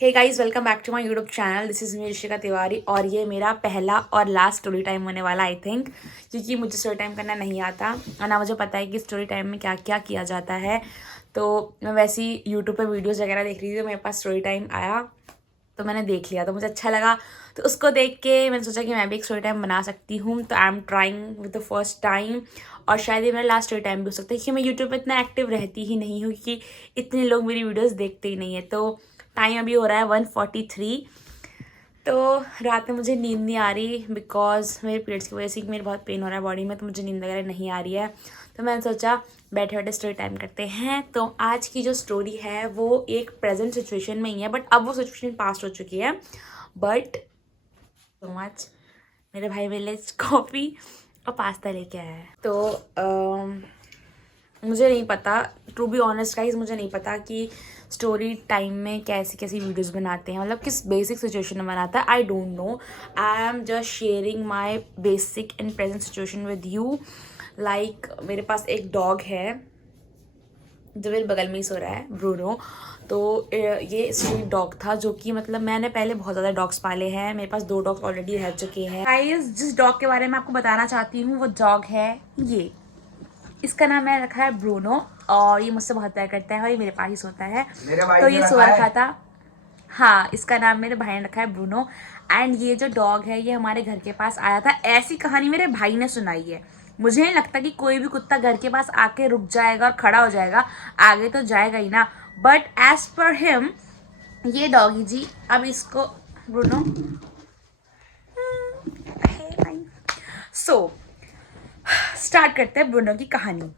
Hey guys, welcome back to my YouTube channel. This is me Rishika Tiwari और ये मेरा पहला और लास्ट स्टोरी टाइम होने वाला आई थिंक, क्योंकि मुझे स्टोरी टाइम करना नहीं आता और ना मुझे पता है कि स्टोरी टाइम में क्या क्या किया जाता है। तो मैं वैसे ही यूट्यूब पे वीडियोस वगैरह देख रही थी, तो मेरे पास स्टोरी टाइम आया तो मैंने देख लिया, तो मुझे अच्छा लगा। तो उसको देख के मैंने सोचा कि मैं भी एक स्टोरी टाइम बना सकती हूँ। तो I am trying with the first time और शायद ये मेरा लास्ट स्टोरी टाइम भी हो सकता है, क्योंकि मैं यूट्यूब पे इतना एक्टिव रहती ही नहीं हूँ, क्योंकि इतने लोग मेरी वीडियोस देखते ही नहीं है। तो टाइम अभी हो रहा है 1:43। तो रात में मुझे नींद नहीं आ रही बिकॉज मेरे पीरियड्स की वजह से मेरे बहुत पेन हो रहा है बॉडी में, तो मुझे नींद वगैरह नहीं आ रही है। तो मैंने सोचा बैठे बैठे स्टोरी टाइम करते हैं। तो आज की जो स्टोरी है वो एक प्रेजेंट सिचुएशन में ही है, बट अब वो सिचुएशन पास्ट हो चुकी है। बट सो मच, मेरे भाई मेरे लिए कॉफ़ी और पास्ता लेके आया है। तो मुझे नहीं पता, टू बी ऑनेस्ट गाइज, मुझे नहीं पता कि स्टोरी टाइम में कैसी कैसी वीडियोस बनाते हैं, मतलब किस बेसिक सिचुएशन में बनाता है। I don't know, I am just sharing my basic and present situation with you. Like मेरे पास एक डॉग है जो मेरे बगल में ही सो रहा है, ब्रूनो। तो ये स्ट्रीट डॉग था, जो कि मतलब मैंने पहले बहुत ज़्यादा डॉग्स पाले हैं। मेरे पास 2 डॉग्स ऑलरेडी रह चुके हैं। गाइस, जिस डॉग के बारे में आपको बताना चाहती हूँ वो डॉग है ये। इसका नाम मैंने रखा है ब्रूनो और ये मुझसे बहुत प्यार करता है और ये मेरे पास ही सोता है। तो ये सो रखा था। हाँ, इसका नाम मेरे भाई ने रखा है ब्रूनो। एंड ये जो डॉग है ये हमारे घर के पास आया था। ऐसी कहानी मेरे भाई ने सुनाई है। मुझे नहीं लगता कि कोई भी कुत्ता घर के पास आके रुक जाएगा और खड़ा हो जाएगा, आगे तो जाएगा ही ना। बट एज पर हिम, ये डॉगी जी, अब इसको ब्रूनो सो स्टार्ट करते हैं ब्रूनो की कहानी।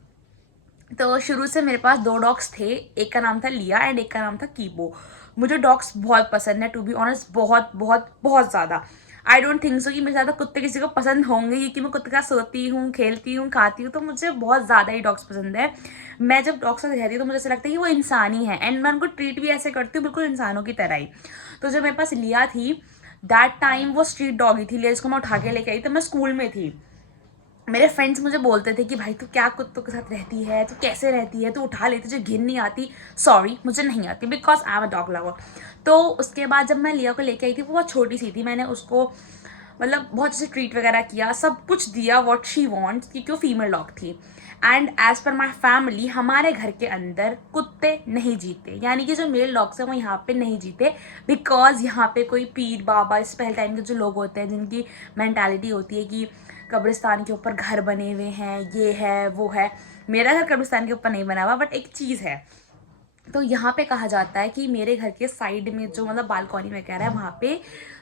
तो शुरू से मेरे पास 2 डॉग्स थे, एक का नाम था लिया एंड एक का नाम था कीबो। मुझे डॉग्स बहुत पसंद है, टू बी ऑनेस्ट, बहुत बहुत बहुत ज़्यादा। आई डोंट थिंक सो कि मेरे ज़्यादा कुत्ते किसी को पसंद होंगे, क्योंकि मैं कुत्ते का सोती हूँ, खेलती हूँ, खाती हूँ, तो मुझे बहुत ज़्यादा ही डॉग्स पसंद है। मैं जब डॉग्स के साथ रहती हूँ तो मुझे ऐसा लगता है कि वो इंसान ही है एंड मैं उनको ट्रीट भी ऐसे करती हूँ बिल्कुल इंसानों की तरह ही। तो जब मेरे पास लिया थी, दैट टाइम वो स्ट्रीट डॉगी थी। लिया जिसको मैं उठा के लेके आई, तो मैं स्कूल में थी। मेरे फ्रेंड्स मुझे बोलते थे कि भाई तू क्या कुत्तों के साथ रहती है, तू कैसे रहती है, तू उठा लेती, तुझे घिन नहीं आती। सॉरी, मुझे नहीं आती because I am a dog lover. तो उसके बाद जब मैं लिया को लेके आई थी, वो बहुत छोटी सी थी। मैंने उसको मतलब बहुत अच्छे ट्रीट वगैरह किया, सब कुछ दिया वॉट शी वॉन्ट्स, क्योंकि वो फीमेल डॉग थी। And as per my family, हमारे घर के अंदर कुत्ते नहीं जीते, यानी कि जो मेल डॉग्स हैं वो यहाँ पे नहीं जीते। बिकॉज यहाँ पे कोई पीर बाबा, इस पहले टाइम के जो लोग होते हैं जिनकी मैंटालिटी होती है कि कब्रिस्तान के ऊपर घर बने हुए हैं, ये है वो है। मेरा घर कब्रिस्तान के ऊपर नहीं बना हुआ, बट एक चीज़ है। तो यहाँ पे कहा जाता है कि मेरे घर के साइड में जो मतलब बालकनी में कह रहा है, वहाँ पे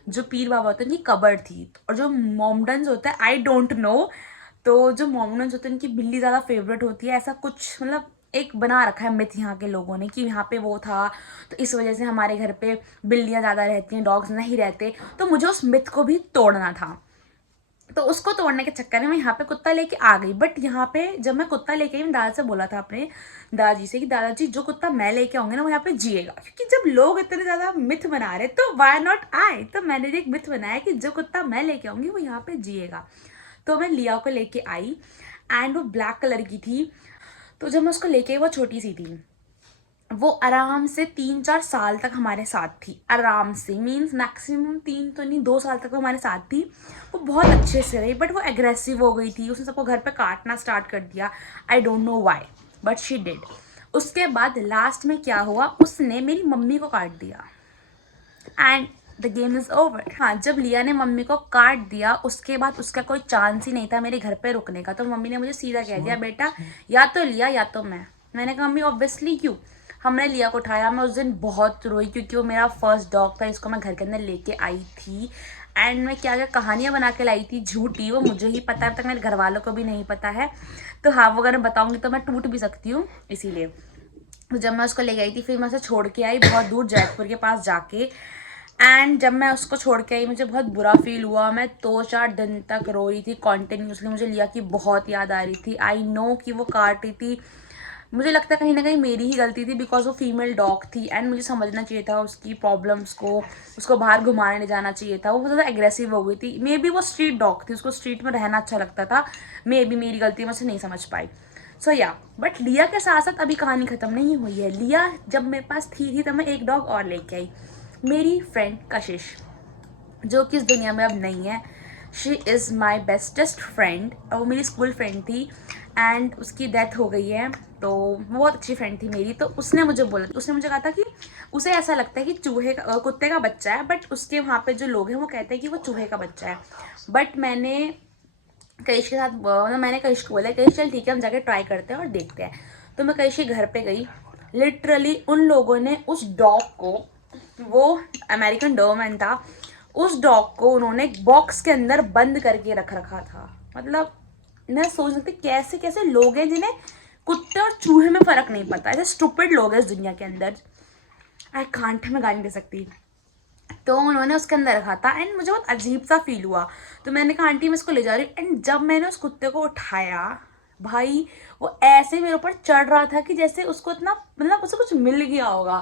जो पीर बाबा होते हैं उनकी कब्र थी। और जो मोमडन्स होता है, आई डोंट नो, तो जो मोमडन्स होते हैं उनकी बिल्ली ज़्यादा फेवरेट होती है, ऐसा कुछ मतलब एक बना रखा है मिथ यहाँ के लोगों ने कि यहाँ पे वो था, तो इस वजह से हमारे घर पे बिल्लियाँ ज़्यादा रहती हैं, डॉग्स नहीं रहते। तो मुझे उस मिथ को भी तोड़ना था, तो उसको तोड़ने के चक्कर में मैं यहाँ पे कुत्ता लेके आ गई। बट यहाँ पे जब मैं कुत्ता लेके आई, मैं दादा से बोला था अपने दादाजी से कि दादाजी जो कुत्ता मैं लेके आऊंगी ना वो यहाँ पे जिएगा, क्योंकि जब लोग इतने ज्यादा मिथ बना रहे तो वाई नॉट आई। तो मैंने एक मिथ बनाया कि जो कुत्ता मैं लेके आऊंगी वो यहाँ पे जिएगा। तो मैं लिया को लेके आई एंड वो ब्लैक कलर की थी। तो जब मैं उसको लेके आई, वो छोटी सी थी। वो आराम से 3-4 साल तक हमारे साथ थी, आराम से, मीन्स मैक्सिमम 3 तो नहीं, 2 साल तक वो हमारे साथ थी। वो बहुत अच्छे से रही, बट वो एग्रेसिव हो गई थी, उसने सबको घर पे काटना स्टार्ट कर दिया। I don't know why, but she did. उसके बाद लास्ट में क्या हुआ, उसने मेरी मम्मी को काट दिया and the game is over. हाँ, जब लिया ने मम्मी को काट दिया, उसके बाद उसका कोई चांस ही नहीं था मेरे घर पे रुकने का। तो मम्मी ने मुझे सीधा कह दिया, बेटा या तो लिया या तो मैं। मैंने कहा मम्मी ऑब्वियसली क्यों। हमने लिया को उठाया। मैं उस दिन बहुत रोई, क्योंकि वो मेरा फर्स्ट डॉग था, इसको मैं घर के अंदर लेके आई थी। एंड मैं क्या क्या कहानियाँ बना के लाई थी झूठी, वो मुझे ही पता है, अब तक मेरे घर वालों को भी नहीं पता है। तो हाँ, वो अगर मैं बताऊँगी तो मैं टूट भी सकती हूँ, इसीलिए। तो जब मैं उसको ले गई थी, फिर मैं उसे छोड़ के आई बहुत दूर जयपुर के पास जाके। एंड जब मैं उसको छोड़ के आई, मुझे बहुत बुरा फील हुआ। मैं 2-4 दिन तक रोई थी कॉन्टिन्यूसली। मुझे लिया की बहुत याद आ रही थी। आई नो कि वो काट रही थी, मुझे लगता है कहीं ना कहीं मेरी ही गलती थी, बिकॉज वो फीमेल डॉग थी एंड मुझे समझना चाहिए था उसकी प्रॉब्लम्स को, उसको बाहर घुमाने ले जाना चाहिए था। वो बहुत ज़्यादा एग्रेसिव हो गई थी। मे बी वो स्ट्रीट डॉग थी, उसको स्ट्रीट में रहना अच्छा लगता था। मे बी मेरी गलती, मैं उसे नहीं समझ पाई। सो या, बट लिया के साथ साथ अभी कहानी ख़त्म नहीं हुई है। लिया जब मेरे पास थी तब मैं एक डॉग और लेके आई। मेरी फ्रेंड कशिश, जो कि इस दुनिया में अब नहीं है, she is my bestest friend. और वो मेरी स्कूल फ्रेंड थी एंड उसकी डेथ हो गई है। तो वो बहुत अच्छी फ्रेंड थी मेरी। तो उसने मुझे बोला, उसने मुझे कहा था कि उसे ऐसा लगता है कि कुत्ते का बच्चा है, बट उसके वहाँ पे जो लोग हैं वो कहते हैं कि वो चूहे का बच्चा है। बट मैंने कशिश के साथ मतलब मैंने कशिश को बोला, कशिश चल ठीक है हम जाके ट्राई करते हैं और देखते हैं। तो मैं कशिश के घर पे गई। लिटरली उन लोगों ने उस डॉग को, वो अमेरिकन डोरमैन था, उस डॉग को उन्होंने एक बॉक्स के अंदर बंद करके रख रखा था। मतलब मैं सोच सकती कैसे कैसे लोग हैं जिन्हें कुत्ते और चूहे में फर्क नहीं पता। ऐसे स्टूपिड लोग हैं इस दुनिया के अंदर। आई कांट, मैं गाली नहीं दे सकती। तो उन्होंने उसके अंदर रखा था एंड मुझे बहुत अजीब सा फील हुआ। तो मैंने कहा आंटी मैं इसको ले जा रही हूँ। एंड जब मैंने उस कुत्ते को उठाया, भाई वो ऐसे मेरे ऊपर चढ़ रहा था कि जैसे उसको इतना, मतलब उसे कुछ मिल गया होगा।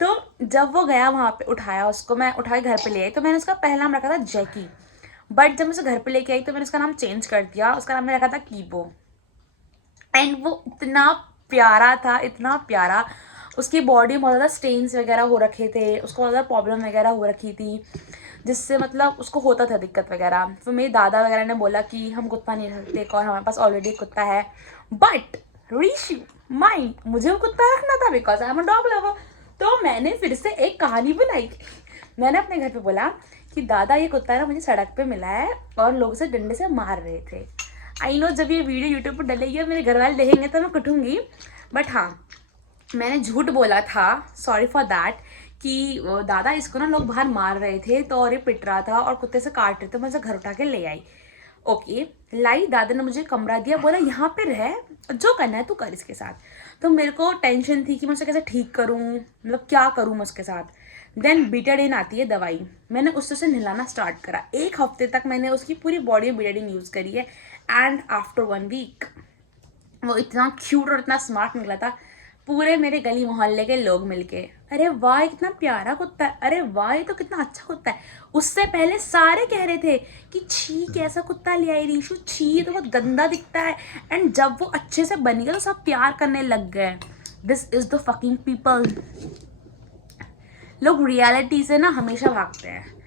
तो जब वो गया वहाँ पे, उठाया उसको, मैं उठा के घर पे ले आई। तो मैंने उसका पहला नाम रखा था जैकी। बट जब मैं उसे घर पे लेके आई तो मैंने उसका नाम चेंज कर दिया। उसका नाम मैंने रखा था कीबो। एंड वो इतना प्यारा था, इतना प्यारा। उसकी बॉडी में बहुत ज़्यादा स्टेन्स वगैरह हो रखे थे, उसको बहुत ज़्यादा प्रॉब्लम वगैरह हो रखी थी, जिससे मतलब उसको होता था दिक्कत वगैरह। फिर मेरे दादा वगैरह ने बोला कि हम कुत्ता नहीं रखते और हमारे पास ऑलरेडी कुत्ता है। बट ऋषि माइंड, मुझे वो कुत्ता रखना था because I am a dog lover. तो मैंने फिर से एक कहानी बनाई। मैंने अपने घर पे बोला कि दादा ये कुत्ता ना मुझे सड़क पे मिला है और लोग उसे डंडे से मार रहे थे। आई नो जब ये वीडियो यूट्यूब पर डलेगी और मेरे घर वाले देखेंगे तो मैं कुटूंगी। बट हाँ, मैंने झूठ बोला था, सॉरी फॉर दैट, कि दादा इसको ना लोग बाहर मार रहे थे तो और ये पिट रहा था और कुत्ते से काट रहे थे। मैं उसे घर उठा के ले आई। ओके, लाई, दादा ने मुझे कमरा दिया, बोला यहाँ पे रह, जो करना है तू कर इसके साथ। तो मेरे को टेंशन थी कि मैं उसे कैसे ठीक करूँ, मतलब क्या करूँ मैं उसके साथ। देन बीटाडीन आती है दवाई, मैंने उससे उसे नहलाना स्टार्ट करा। एक हफ्ते तक मैंने उसकी पूरी बॉडी में बीटाडीन यूज़ करी है। एंड आफ्टर 1 वीक वो इतना क्यूट और इतना स्मार्ट निकला था। पूरे मेरे गली मोहल्ले के लोग मिलके, अरे वाह कितना प्यारा कुत्ता है, अरे वाह ये तो कितना अच्छा कुत्ता है। उससे पहले सारे कह रहे थे कि छी कैसा कुत्ता ले आई रीशु, छी ये तो बहुत गंदा दिखता है। एंड जब वो अच्छे से बन गया तो सब प्यार करने लग गए। This is the fucking people. लोग रियलिटी से ना हमेशा भागते हैं।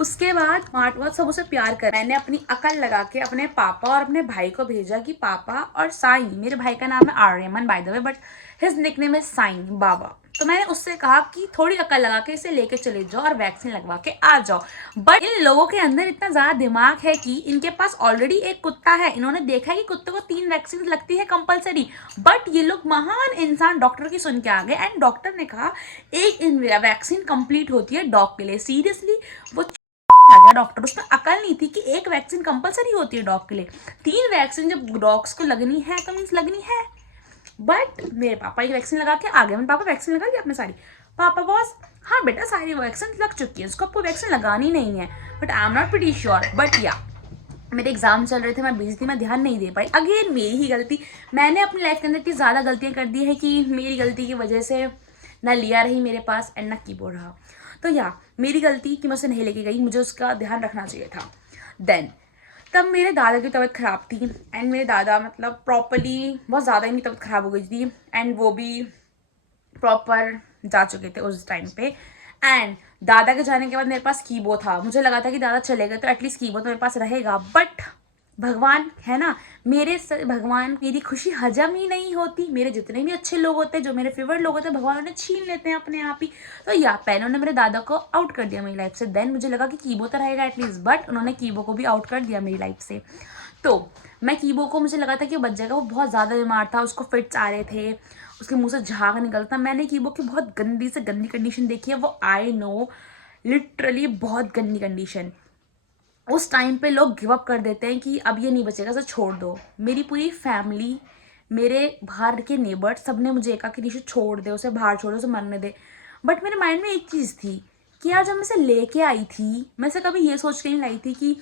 उसके बाद स्मार्ट वॉच सब उसे प्यार कर। मैंने अपनी अकल लगा के अपने पापा और अपने भाई को भेजा कि पापा और साईं, मेरे भाई का नाम है Aryaman by the way, but his nickname is Sai Baba. तो मैंने उससे कहा कि थोड़ी अकल लगा के इसे लेके चले जाओ और वैक्सीन लगवा के आ जाओ। बट इन लोगों के अंदर इतना ज़्यादा दिमाग है कि इनके पास ऑलरेडी एक कुत्ता है। इन्होंने देखा है कि कुत्ते को 3 वैक्सीन लगती है कंपलसरी। बट ये लोग महान इंसान डॉक्टर की सुन के आ गए एंड डॉक्टर ने कहा एक वैक्सीन कंप्लीट होती है डॉग के लिए। सीरियसली वो आ गया डॉक्टर, उसमें अकल नहीं थी कि एक वैक्सीन कंपलसरी होती है डॉग के लिए। 3 वैक्सीन जब डॉग्स को लगनी है तो मीन्स लगनी है। बट मेरे पापा एक वैक्सीन लगा के आ गए। मेरे पापा वैक्सीन लगा ली अपने सारी। पापा बॉस, हाँ बेटा सारी वैक्सीन लग चुकी है, उसको आपको वैक्सीन लगानी नहीं है। But I am not pretty sure. But या मेरे एग्जाम चल रहे थे, मैं बिजी थी, मैं ध्यान नहीं दे पाई। अगेन मेरी ही गलती। मैंने अपनी लाइफ के अंदर इतनी ज़्यादा गलतियाँ कर दी है कि मेरी गलती की वजह से ना लिया रही मेरे पास एंड ना कीबोर्ड रहा। तो या मेरी गलती कि मैं उसे नहीं लेके गई, मुझे उसका ध्यान रखना चाहिए था। देन तब मेरे दादा की तबीयत ख़राब थी एंड मेरे दादा मतलब प्रॉपरली बहुत ज़्यादा ही तबीयत ख़राब हो गई थी एंड वो भी प्रॉपर जा चुके थे उस टाइम पे। एंड दादा के जाने के बाद मेरे पास कीबो था। मुझे लगा था कि दादा चले गए तो एटलीस्ट कीबो तो मेरे पास रहेगा। बट भगवान है ना, भगवान मेरी खुशी हजम ही नहीं होती। मेरे जितने भी अच्छे लोग होते हैं, जो मेरे फेवरेट लोग होते हैं, भगवान उन्हें छीन लेते हैं अपने आप ही। तो या पहले उन्होंने मेरे दादा को आउट कर दिया मेरी लाइफ से। देन मुझे लगा कि कीबो तो रहेगा एटलीस्ट, बट उन्होंने कीबो को भी आउट कर दिया मेरी लाइफ से। तो मैं कीबो को, मुझे लगा था कि वो बच जाएगा। वो बहुत ज़्यादा बीमार था, उसको फिट्स आ रहे थे, उसके मुंह से झाग निकलता। मैंने कीबो की बहुत गंदी से गंदी कंडीशन देखी है। वो आई नो लिटरली बहुत गंदी कंडीशन। उस टाइम पे लोग गिव अप कर देते हैं कि अब ये नहीं बचेगा, इसे छोड़ दो। मेरी पूरी फैमिली, मेरे बाहर के नेबर, सब ने मुझे कहा कि निशु छोड़ दे उसे, बाहर छोड़ दे उसे, मरने दे। बट मेरे माइंड में एक चीज़ थी कि यार जब मैं इसे लेके आई थी, मैं इसे कभी ये सोच के नहीं लाई थी कि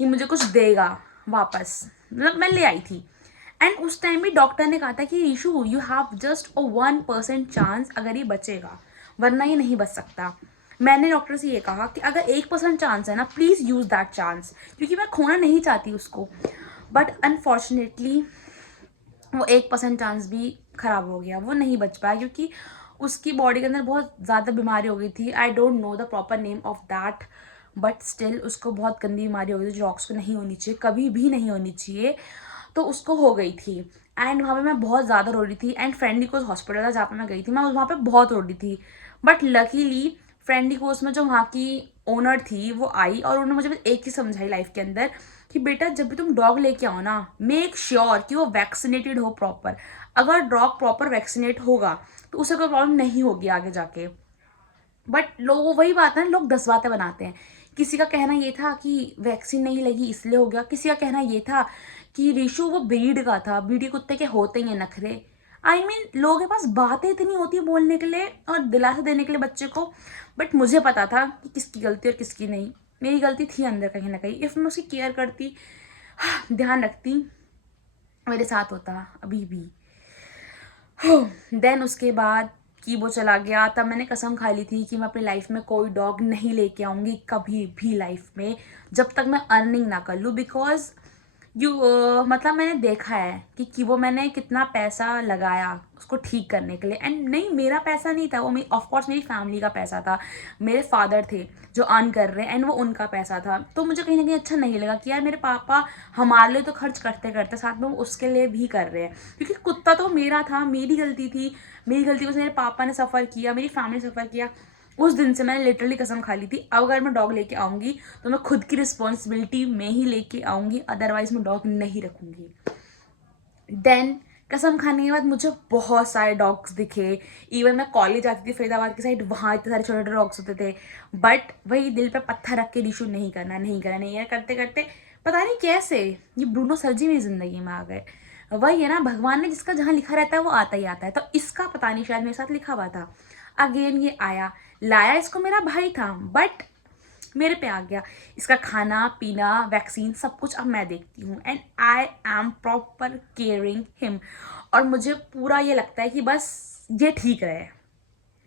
ये मुझे कुछ देगा वापस। मतलब मैं ले आई थी। एंड उस टाइम भी डॉक्टर ने कहा था कि ईशू यू हैव जस्ट 1% चांस अगर ये बचेगा, वरना ये नहीं बच सकता। मैंने डॉक्टर से ये कहा कि अगर 1% चांस है ना, प्लीज़ यूज़ दैट चांस, क्योंकि मैं खोना नहीं चाहती उसको। बट अनफॉर्चुनेटली वो 1% चांस भी ख़राब हो गया, वो नहीं बच पाया क्योंकि उसकी बॉडी के अंदर बहुत ज़्यादा बीमारी हो गई थी। I don't know the proper name of that, but still उसको बहुत गंदी बीमारी हो गई थी जो डॉग्स को नहीं होनी चाहिए, कभी भी नहीं होनी चाहिए। तो उसको हो गई थी एंड वहाँ पे मैं बहुत ज़्यादा रो रही थी। एंड फ्रेंडली कोस हॉस्पिटल था जहाँ पे मैं गई थी, मैं वहाँ पे बहुत रो रही थी। बट लकीली फ्रेंडली कोस में जो वहाँ की ओनर थी वो आई और उन्होंने मुझे बस एक ही समझाई लाइफ के अंदर कि बेटा जब भी तुम डॉग लेके आओ ना, मेक श्योर कि वो वैक्सीनेटेड हो प्रॉपर। अगर डॉग प्रॉपर वैक्सीनेट होगा तो उसे कोई प्रॉब्लम नहीं होगी आगे जाके। बट लोग वही बात है ना, लोग 10 बातें बनाते हैं। किसी का कहना ये था कि वैक्सीन नहीं लगी इसलिए हो गया, किसी का कहना ये था कि रीशु वो ब्रीड का था, ब्रीडी कुत्ते के होते ही हैं नखरे। आई मीन लोगों के पास बातें इतनी होती है बोलने के लिए और दिलासा देने के लिए बच्चे को। बट मुझे पता था कि किसकी गलती और किसकी नहीं। मेरी गलती थी अंदर कहीं ना कहीं। इफ़ मैं उसकी केयर करती, ध्यान रखती, मेरे साथ होता अभी भी। देन उसके बाद कि वो चला गया, तब मैंने कसम खा ली थी कि मैं अपनी लाइफ में कोई डॉग नहीं लेके आऊँगी कभी भी लाइफ में, जब तक मैं अर्निंग ना कर लूँ। बिकॉज मतलब मैंने देखा है कि वो मैंने कितना पैसा लगाया उसको ठीक करने के लिए। एंड नहीं, मेरा पैसा नहीं था वो, ऑफ कोर्स मेरी फैमिली का पैसा था। मेरे फादर थे जो अर्न कर रहे हैं एंड वो उनका पैसा था। तो मुझे कहीं ना कहीं अच्छा नहीं लगा कि यार मेरे पापा हमारे लिए तो खर्च करते करते साथ में वो उसके लिए भी कर रहे हैं, क्योंकि कुत्ता तो मेरा था, मेरी गलती थी। मेरी गलती वजह से मेरे पापा ने सफ़र किया, मेरी फैमिली ने सफ़र किया। उस दिन से मैंने लिटरली कसम खा ली थी, अब अगर मैं डॉग लेके आऊँगी तो मैं खुद की रिस्पॉन्सिबिलिटी में ही लेके आऊँगी, अदरवाइज मैं डॉग नहीं रखूँगी। देन कसम खाने के बाद मुझे बहुत सारे डॉग्स दिखे। इवन मैं कॉलेज जाती थी फरीदाबाद की साइड, वहाँ इतने सारे छोटे छोटे डॉग्स होते थे। बट वही दिल पे पत्थर रख के रिशू नहीं करना, नहीं करना, नहीं यार, करते करते पता नहीं कैसे ये ब्रूनो सर जी मेरी ज़िंदगी में आ गए। वही है ना, भगवान ने जिसका जहाँ लिखा रहता है वो आता ही आता है। तो इसका पता नहीं शायद मेरे साथ लिखा हुआ था। अगेन ये आया, लाया इसको मेरा भाई था, बट मेरे पे आ गया। इसका खाना पीना वैक्सीन सब कुछ अब मैं देखती हूँ and I am proper caring him. और मुझे पूरा ये लगता है कि बस ये ठीक रहे।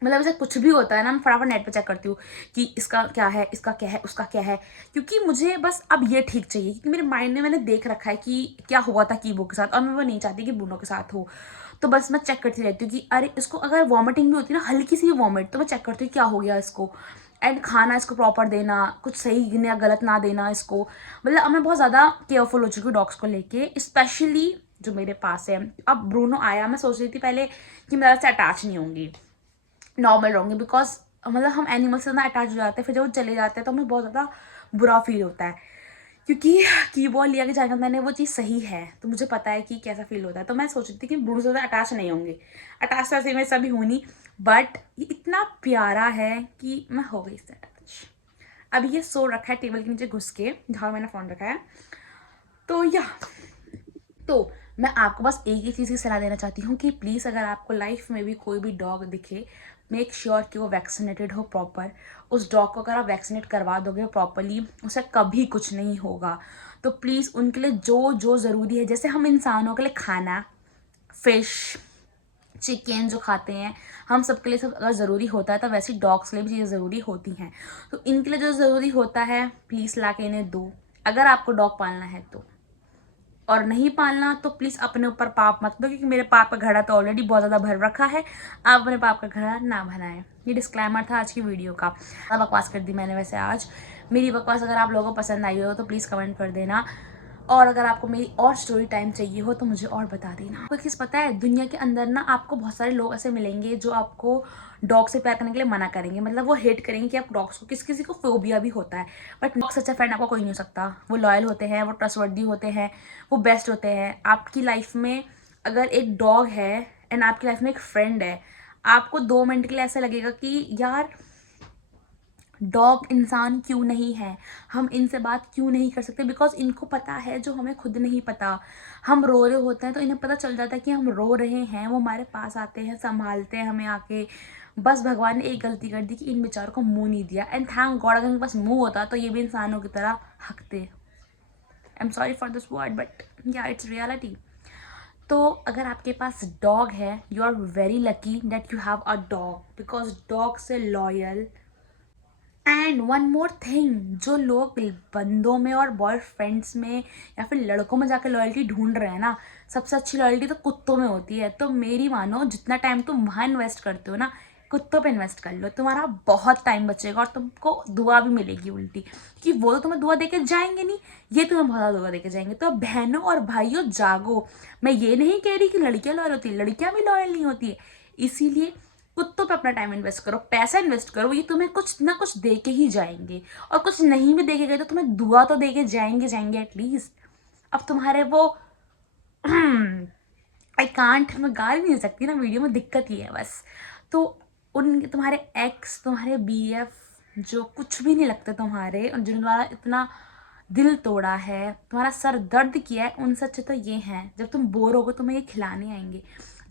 मतलब ऐसा कुछ भी होता है ना, मैं फटाफट नेट पे चेक करती हूँ कि इसका क्या है, इसका क्या है, उसका क्या है, क्योंकि मुझे बस अब ये ठीक चाहिए। क्योंकि मेरे माइंड में मैंने देख रखा है कि क्या हुआ था कीबो के साथ और मैं वो नहीं चाहती कि ब्रूनो के साथ हो। तो बस मैं चेक करती रहती हूँ कि अरे इसको अगर वॉमिटिंग भी होती है ना, हल्की सी भी वॉमिट, तो मैं चेक करती हूँ क्या हो गया इसको। एंड खाना इसको प्रॉपर देना, कुछ सही या गलत ना देना इसको। मतलब अब मैं बहुत ज़्यादा केयरफुल हो चुकी हूँ डॉग्स को लेके, स्पेशली जो मेरे पास है। अब ब्रूनो आया, मैं सोच रही थी पहले कि मैं ज़्यादा से अटैच नहीं होंगी, नॉर्मल रहूँगी। बिकॉज मतलब हम एनिमल से ना अटैच हो जाते हैं, फिर जब वो चले जाते हैं तो हमें बहुत ज़्यादा बुरा फील होता है। क्योंकि कीबोर्ड लिया के जाएगा, मैंने वो चीज़ सही है तो मुझे पता है कि कैसा फील होता है। तो मैं सोच रही थी कि ब्रूनो से ज़्यादा अटैच नहीं होंगे, अटैच तो ऐसे मैं सभी हूँ नहीं, बट ये इतना प्यारा है कि मैं हो गई इससे अटैच। अभी ये सो रखा है टेबल के नीचे घुस के जहाँ मैंने फ़ोन रखा है। तो तो मैं आपको बस एक ही चीज़ की सलाह देना चाहती हूँ कि प्लीज़ अगर आपको लाइफ में भी कोई भी डॉग दिखे, मेक श्योर कि वो वैक्सीनेटेड हो प्रॉपर। उस डॉग को अगर आप वैक्सीनेट करवा दोगे प्रॉपरली, उसे कभी कुछ नहीं होगा। तो प्लीज़ उनके लिए जो जो ज़रूरी है, जैसे हम इंसानों के लिए खाना, फिश, चिकन जो खाते हैं, हम सबके लिए सब अगर ज़रूरी होता है तो वैसे डॉग्स के लिए भी चीज़ें ज़रूरी होती हैं। तो इनके लिए जो ज़रूरी होता है प्लीज़ ला के इन्हें दो, अगर आपको डॉग पालना है तो। और नहीं पालना तो प्लीज़ अपने ऊपर पाप मत दो, क्योंकि मेरे पाप का घड़ा तो ऑलरेडी बहुत ज़्यादा भर रखा है। आप अपने पाप का घड़ा ना भराएं। ये डिस्क्लेमर था आज की वीडियो का। ज़्यादा बकवास कर दी मैंने वैसे आज। मेरी बकवास अगर आप लोगों को पसंद आई हो तो प्लीज़ कमेंट कर देना। और अगर आपको मेरी और स्टोरी टाइम चाहिए हो तो मुझे और बता देना। आपको एक चीज़ पता है, दुनिया के अंदर ना आपको बहुत सारे लोग ऐसे मिलेंगे जो आपको डॉग से प्यार करने के लिए मना करेंगे। मतलब वो हेट करेंगे कि आप डॉग्स को, किसी किसी को फोबिया भी होता है। बट डॉग से अच्छा फ्रेंड आपका कोई नहीं हो सकता। वो लॉयल होते हैं, वो ट्रस्टवर्दी होते हैं, वो बेस्ट होते हैं आपकी लाइफ में। अगर एक डॉग है एंड आपकी लाइफ में एक फ्रेंड है, आपको 2 मिनट के लिए ऐसा लगेगा कि यार डॉग इंसान क्यों नहीं है, हम इनसे बात क्यों नहीं कर सकते। बिकॉज इनको पता है जो हमें खुद नहीं पता। हम रो रहे होते हैं तो इन्हें पता चल जाता है कि हम रो रहे हैं, वो हमारे पास आते हैं, संभालते हैं हमें आके। बस भगवान ने एक गलती कर दी कि इन बेचारों को मुंह नहीं दिया। एंड थैंक गॉड, अगर इनके पास मुंह होता तो ये भी इंसानों की तरह हकते। I am sorry for this word but yeah it's reality. तो अगर आपके पास डॉग है, you are very lucky that you have a dog, because dog से loyal and one more thing, जो लोग बंदों में और बॉयफ्रेंड्स में या फिर लड़कों में जाकर लॉयल्टी ढूंढ रहे हैं ना, सबसे अच्छी लॉयल्टी तो कुत्तों में होती है। तो मेरी मानो, जितना टाइम तुम वहाँ इन्वेस्ट करते हो ना, कुत्तों पे इन्वेस्ट कर लो, तुम्हारा बहुत टाइम बचेगा और तुमको दुआ भी मिलेगी उल्टी, कि वो तो तुम्हें दुआ देके जाएंगे नहीं, ये तुम्हें बहुत ज़्यादा दुआ देके जाएंगे। तो बहनों और भाइयों जागो। मैं ये नहीं कह रही कि लड़कियां लॉयल होती है, लड़कियां भी लॉयल नहीं होती है। इसीलिए कुत्तों पे अपना टाइम इन्वेस्ट करो, पैसा इन्वेस्ट करो, ये तुम्हें कुछ ना कुछ दे के ही जाएंगे। और कुछ नहीं भी दे के गए तो तुम्हें दुआ तो दे के जाएंगे एटलीस्ट। अब तुम्हारे वो आई कांट, मैं गा नहीं सकती ना वीडियो में, दिक्कत ही है बस। तो उन तुम्हारे एक्स, तुम्हारे BF, जो कुछ भी नहीं लगते तुम्हारे, और जिन्होंने तुम्हारा इतना दिल तोड़ा है, तुम्हारा सर दर्द किया है, उन सच्चे तो ये हैं, जब तुम बोर होगे तुम्हें ये खिलाने आएंगे,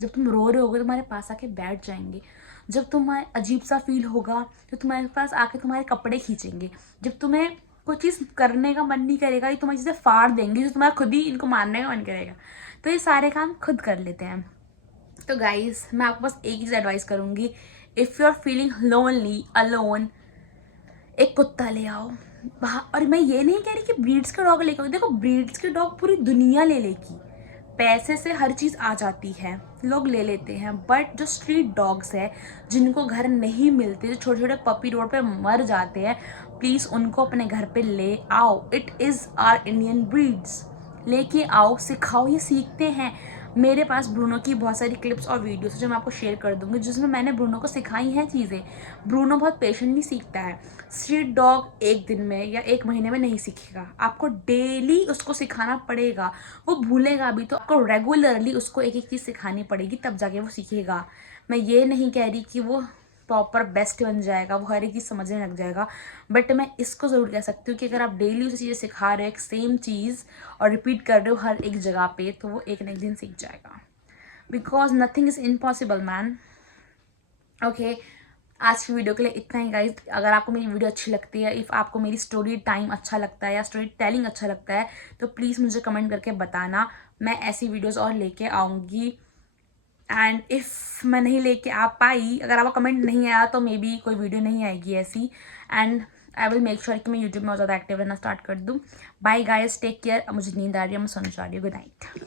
जब तुम रो रहे होगे तुम्हारे पास आके बैठ जाएंगे, जब तुम्हें अजीब सा फील होगा तो तुम्हारे पास आके तुम्हारे कपड़े खींचेंगे, जब तुम्हें कोई चीज़ करने का मन नहीं करेगा, ये तुम्हारी चीज़ें फाड़ देंगे, जो तुम्हारा खुद ही इनको मारने का मन करेगा। तो ये सारे काम खुद कर लेते हैं। तो गाइज, मैं आपको बस एक चीज़ एडवाइस करूँगी, if you are feeling lonely, alone, एक कुत्ता ले आओ वहाँ। और मैं ये नहीं कह रही कि ब्रीड्स के डॉग लेके आओ, देखो ब्रीड्स के डॉग पूरी दुनिया ले लेगी, पैसे से हर चीज़ आ जाती है, लोग ले लेते हैं। बट जो स्ट्रीट डॉग्स है, जिनको घर नहीं मिलते, जो छोटे छोटे पपी रोड पे मर जाते हैं, प्लीज़ उनको अपने घर पे ले आओ। It is our Indian breeds, लेके आओ, सिखाओ, ये सीखते हैं। मेरे पास ब्रूनो की बहुत सारी क्लिप्स और वीडियोस जो मैं आपको शेयर कर दूंगी, जिसमें मैंने ब्रूनो को सिखाई हैं चीज़ें। ब्रूनो बहुत पेशेंटली सीखता है। स्ट्रीट डॉग एक दिन में या एक महीने में नहीं सीखेगा, आपको डेली उसको सिखाना पड़ेगा। वो भूलेगा भी तो आपको रेगुलरली उसको एक एक चीज़ सिखानी पड़ेगी, तब जाके वो सीखेगा। मैं ये नहीं कह रही कि वो प्रॉपर बेस्ट बन जाएगा, वो हर एक चीज़ समझने लग जाएगा, बट मैं इसको ज़रूर कह सकती हूँ कि अगर आप डेली उसे चीज़ें सिखा रहे हो, एक सेम चीज़ और रिपीट कर रहे हो हर एक जगह पे, तो वो एक न एक दिन सीख जाएगा। Because nothing is impossible man. Okay, आज की वीडियो के लिए इतना ही गाइज। अगर आपको मेरी वीडियो अच्छी लगती है, इफ़ आपको मेरी स्टोरी टाइम अच्छा लगता है या स्टोरी टेलिंग अच्छा लगता है, तो प्लीज़ मुझे कमेंट करके बताना। मैं ऐसी वीडियोस और लेके आऊँगी। एंड इफ़ मैं नहीं लेके आ पाई, अगर आपका कमेंट नहीं आया, तो मे बी कोई वीडियो नहीं आएगी ऐसी। And I will make sure कि मैं यूट्यूब में और ज़्यादा एक्टिव रहना स्टार्ट कर दूँ। Bye guys, take care. अब मुझे नींद आ रही है, मैं सोने जा रही हूँ। Good night.